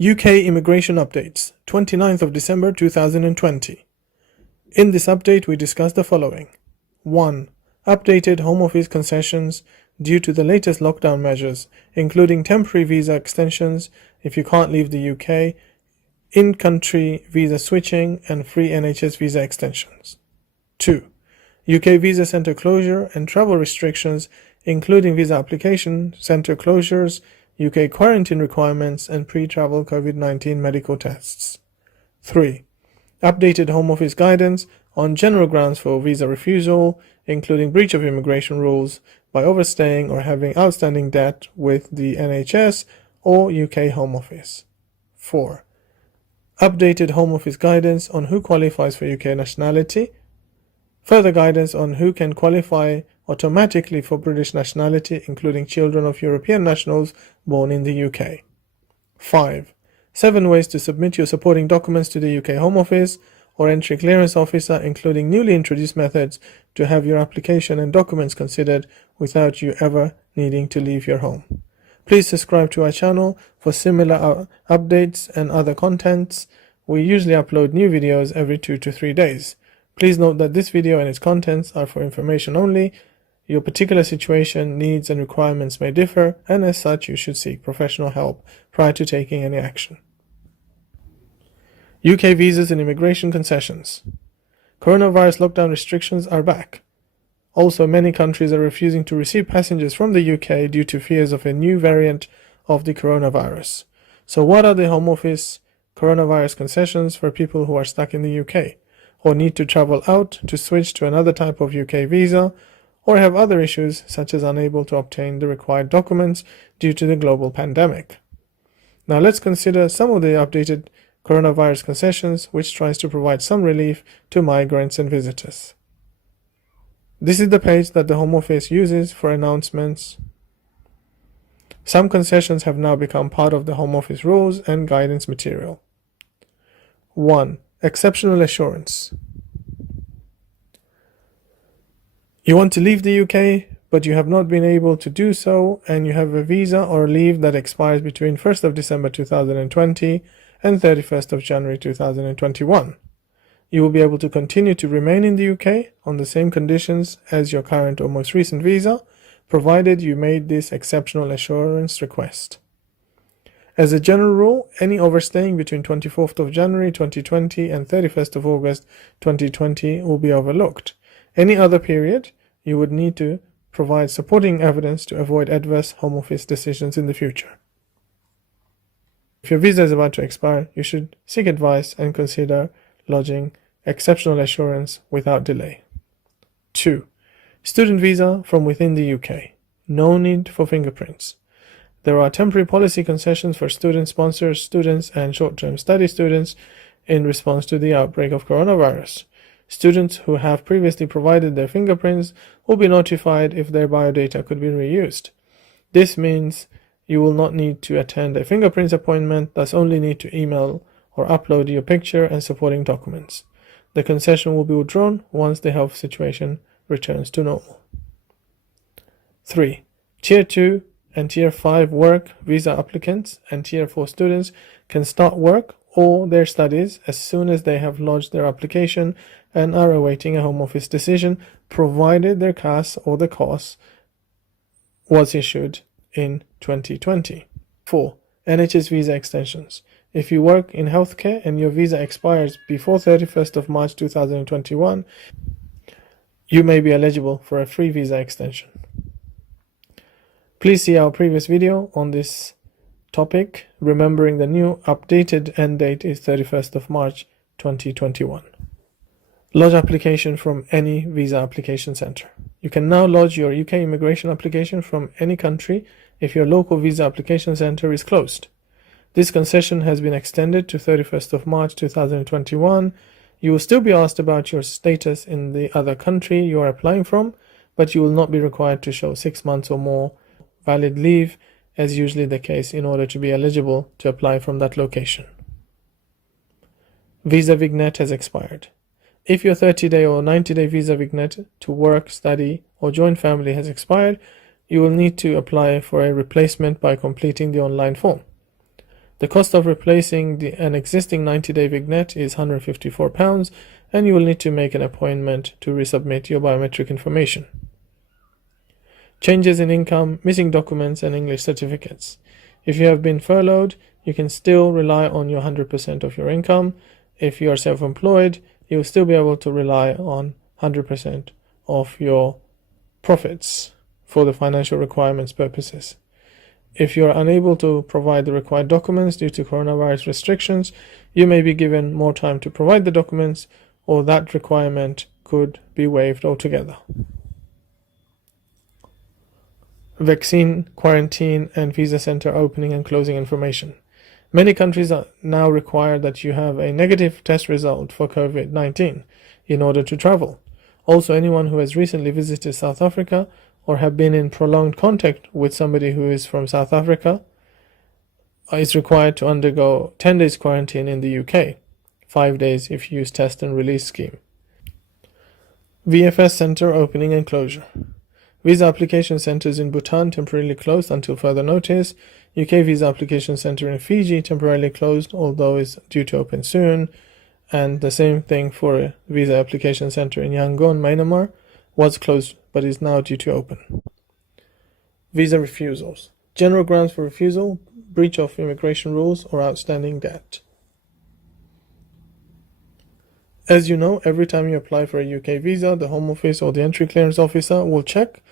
UK immigration updates, 29th of December 2020. In this update, we discuss the following. 1. Updated Home Office concessions due to the latest lockdown measures, including temporary visa extensions if you can't leave the UK, in-country visa switching, and free NHS visa extensions. 2. UK visa centre closure and travel restrictions, including visa application centre closures, UK quarantine requirements, and pre-travel COVID-19 medical tests. 3. Updated Home Office guidance on general grounds for visa refusal, including breach of immigration rules by overstaying or having outstanding debt with the NHS or UK Home Office. 4. Updated Home Office guidance on who qualifies for UK nationality. Further guidance on who can qualify automatically for British nationality, including children of European nationals born in the UK. 5. 7 ways to submit your supporting documents to the UK Home Office or Entry Clearance Officer, including newly introduced methods to have your application and documents considered without you ever needing to leave your home. Please subscribe to our channel for similar updates and other contents. We usually upload new videos every 2 to 3 days. Please note that this video and its contents are for information only. Your particular situation, needs, and requirements may differ, and as such, you should seek professional help prior to taking any action. UK visas and immigration concessions. Coronavirus lockdown restrictions are back. Also, many countries are refusing to receive passengers from the UK due to fears of a new variant of the coronavirus. So what are the Home Office coronavirus concessions for people who are stuck in the UK, or need to travel out to switch to another type of UK visa, or have other issues such as unable to obtain the required documents due to the global pandemic? Now let's consider some of the updated coronavirus concessions which tries to provide some relief to migrants and visitors. This is the page that the Home Office uses for announcements. Some concessions have now become part of the Home Office rules and guidance material. 1. Exceptional assurance. You want to leave the UK, but you have not been able to do so, and you have a visa or leave that expires between 1st of December 2020 and 31st of January 2021. You will be able to continue to remain in the UK on the same conditions as your current or most recent visa, provided you made this exceptional assurance request. As a general rule, any overstaying between 24th of January 2020 and 31st of August 2020 will be overlooked. Any other period, you would need to provide supporting evidence to avoid adverse Home Office decisions in the future. If your visa is about to expire, you should seek advice and consider lodging exceptional assurance without delay. 2. Student visa from within the UK. No need for fingerprints. There are temporary policy concessions for student-sponsored students and short-term study students in response to the outbreak of coronavirus. Students who have previously provided their fingerprints will be notified if their biodata could be reused. This means you will not need to attend a fingerprints appointment, thus only need to email or upload your picture and supporting documents. The concession will be withdrawn once the health situation returns to normal. 3. Tier 2 and Tier 5 work visa applicants and Tier 4 students can start work or their studies as soon as they have lodged their application and are awaiting a Home Office decision, provided their CAS or the COS was issued in 2020. 4. NHS visa extensions. If you work in healthcare and your visa expires before 31st of March 2021, you may be eligible for a free visa extension. Please see our previous video on this topic, remembering the new updated end date is 31st of March 2021. Lodge application from any visa application center. You can now lodge your UK immigration application from any country if your local visa application center is closed. This concession has been extended to 31st of March 2021. You will still be asked about your status in the other country you are applying from, but you will not be required to show 6 months or more valid leave, as usually the case, in order to be eligible to apply from that location. Visa vignette has expired. If your 30-day or 90-day visa vignette to work, study, or join family has expired, you will need to apply for a replacement by completing the online form. The cost of replacing an existing 90-day vignette is £154, and you will need to make an appointment to resubmit your biometric information. Changes in income, missing documents, and English certificates. If you have been furloughed, you can still rely on your 100% of your income. If you are self-employed, you will still be able to rely on 100% of your profits for the financial requirements purposes. If you are unable to provide the required documents due to coronavirus restrictions, you may be given more time to provide the documents, or that requirement could be waived altogether. Vaccine, quarantine, and visa center opening and closing information. Many countries now require that you have a negative test result for COVID-19 in order to travel. Also, anyone who has recently visited South Africa or have been in prolonged contact with somebody who is from South Africa is required to undergo 10 days quarantine in the UK, 5 days if you use test and release scheme. VFS center opening and closure. Visa application centers in Bhutan temporarily closed until further notice. UK visa application center in Fiji temporarily closed, although is due to open soon. And the same thing for a visa application center in Yangon, Myanmar, was closed but is now due to open. Visa refusals. General grounds for refusal: breach of immigration rules or outstanding debt. As you know, every time you apply for a UK visa, the Home Office or the Entry Clearance Officer will check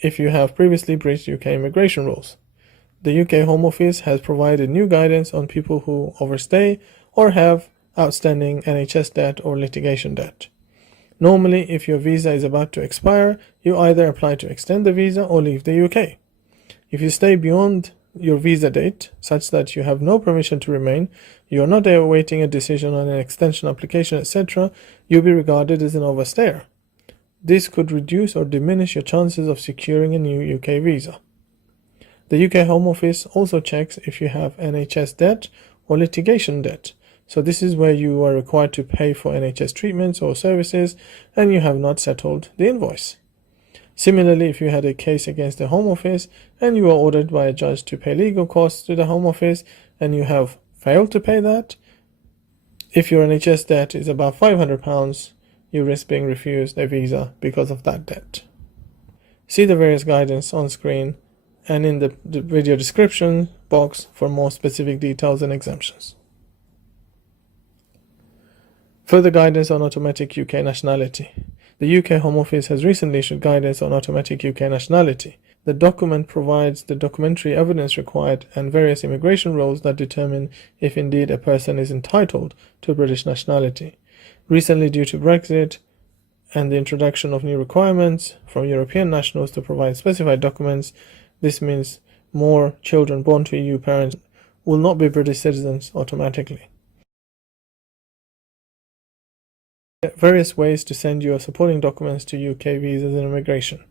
if you have previously breached UK immigration rules. The UK Home Office has provided new guidance on people who overstay or have outstanding NHS debt or litigation debt. Normally, if your visa is about to expire, you either apply to extend the visa or leave the UK. If you stay beyond your visa date, such that you have no permission to remain, you are not awaiting a decision on an extension application, etc., you'll be regarded as an overstayer. This could reduce or diminish your chances of securing a new UK visa. The UK Home Office also checks if you have NHS debt or litigation debt. So this is where you are required to pay for NHS treatments or services and you have not settled the invoice. Similarly, if you had a case against the Home Office and you were ordered by a judge to pay legal costs to the Home Office and you have failed to pay that, if your NHS debt is above £500, you risk being refused a visa because of that debt. See the various guidance on screen and in the video description box for more specific details and exemptions. Further guidance on automatic UK nationality. The UK Home Office has recently issued guidance on automatic UK nationality. The document provides the documentary evidence required and various immigration rules that determine if indeed a person is entitled to British nationality. Recently, due to Brexit and the introduction of new requirements from European nationals to provide specified documents, this means more children born to EU parents will not be British citizens automatically. Various ways to send your supporting documents to UK visas and immigration.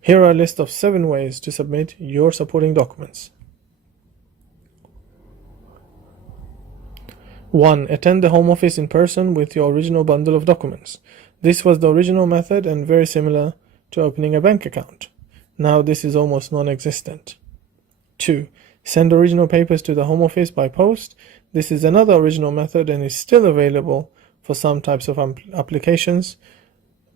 Here are a list of 7 ways to submit your supporting documents. 1. Attend the Home Office in person with your original bundle of documents. This was the original method and very similar to opening a bank account. Now this is almost non-existent. 2. Send original papers to the Home Office by post. This is another original method and is still available for some types of applications,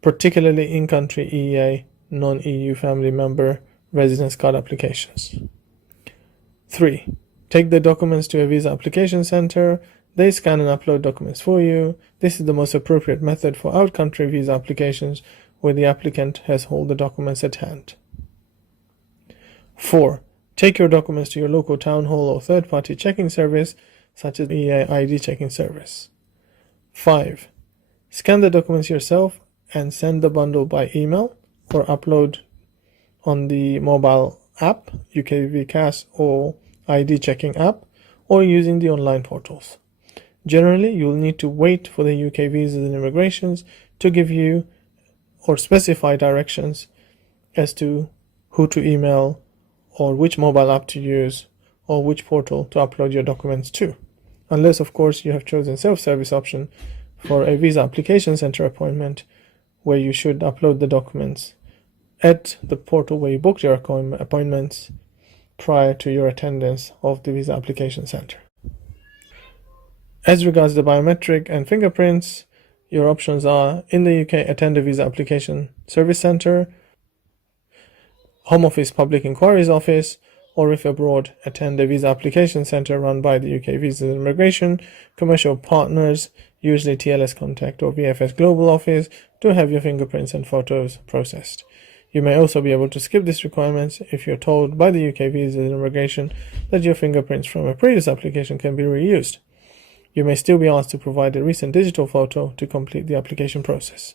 particularly in-country EEA, non-EU family member residence card applications. 3. Take the documents to a visa application center. They scan and upload documents for you. This is the most appropriate method for out-country visa applications where the applicant has all the documents at hand. 4. Take your documents to your local town hall or third-party checking service, such as EEA ID checking service. 5. Scan the documents yourself and send the bundle by email or upload on the mobile app, UK VCAS or ID checking app, or using the online portals. Generally, you will need to wait for the UK Visas and Immigrations to give you or specify directions as to who to email or which mobile app to use or which portal to upload your documents to. Unless, of course, you have chosen self-service option for a visa application center appointment where you should upload the documents at the portal where you booked your appointments prior to your attendance of the visa application center. As regards the biometric and fingerprints, your options are: in the UK, attend a visa application service centre, Home Office Public Inquiries Office, or if abroad, attend a visa application centre run by the UK Visas and Immigration commercial partners, usually TLS Contact or VFS Global Office, to have your fingerprints and photos processed. You may also be able to skip this requirement if you're told by the UK Visas and Immigration that your fingerprints from a previous application can be reused. You may still be asked to provide a recent digital photo to complete the application process.